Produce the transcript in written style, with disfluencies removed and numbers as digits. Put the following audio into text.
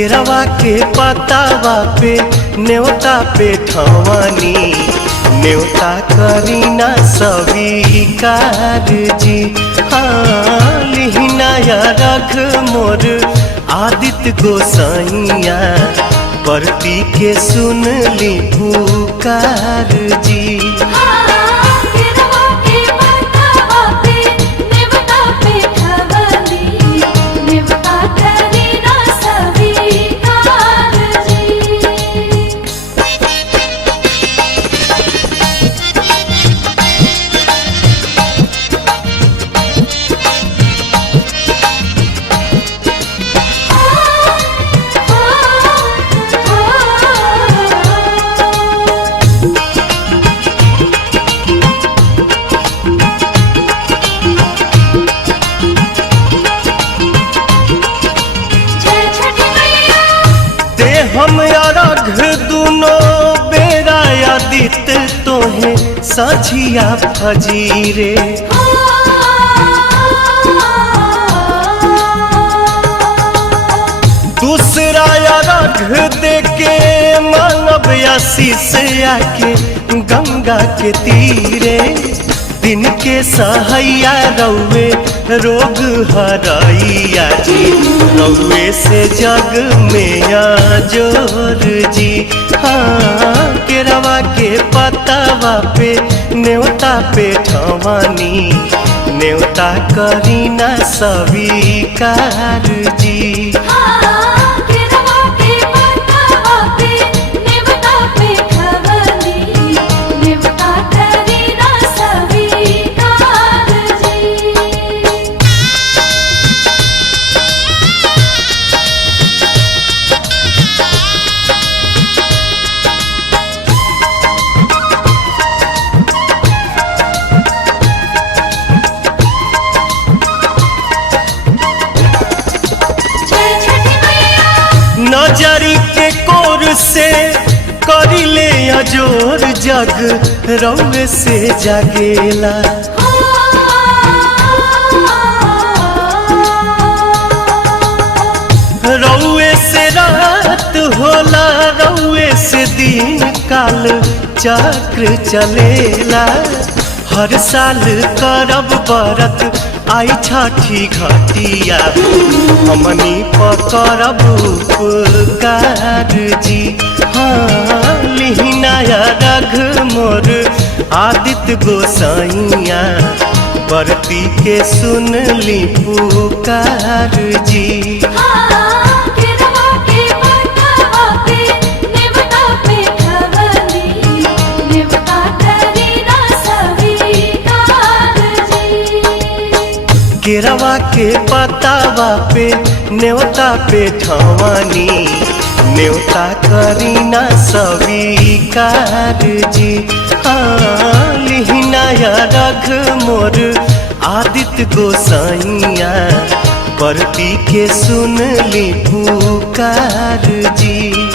केरवा के पतावा पे न्योता पे ठवानी, न्योता करीना स्वीकार जी। हाँ लिहिनाया रख मोर आदित्य गोसाइया, परती के सुन ली पुकार जी। हम अरघ दुनो बेरा आदित्य तोहे सझिया फजीरे, दूसरा अरघ देके मानव आशीष आके गंगा के तीरे। दिन के सहैया रौवे रोग हरैया जी, रौवे से जग में जोर जी। हाँ केरवा के पतावा पे न्योता पे ठवानी, न्योता करीना स्वीकार जी। नजरी के कोर से करिले अजोर, जग रौवे से जागेला। रौवे से रात होला, रौवे से दिन काल चक्र चलेला। हर साल करब बरत आई छठी घटिया, हमनी पकड़ब उपकार जी। हाँ लिहिनाया रघ मोर आदित्य गोसाइया, परती के सुन ली पुकार जी। केरवा के पतावा पे न्योता पे ठवानी, न्योता करीना स्वीकार जी। हाँ लिहिनाया रघ मोर आदित्य गोसाइया, परती के सुन ली पुकार जी।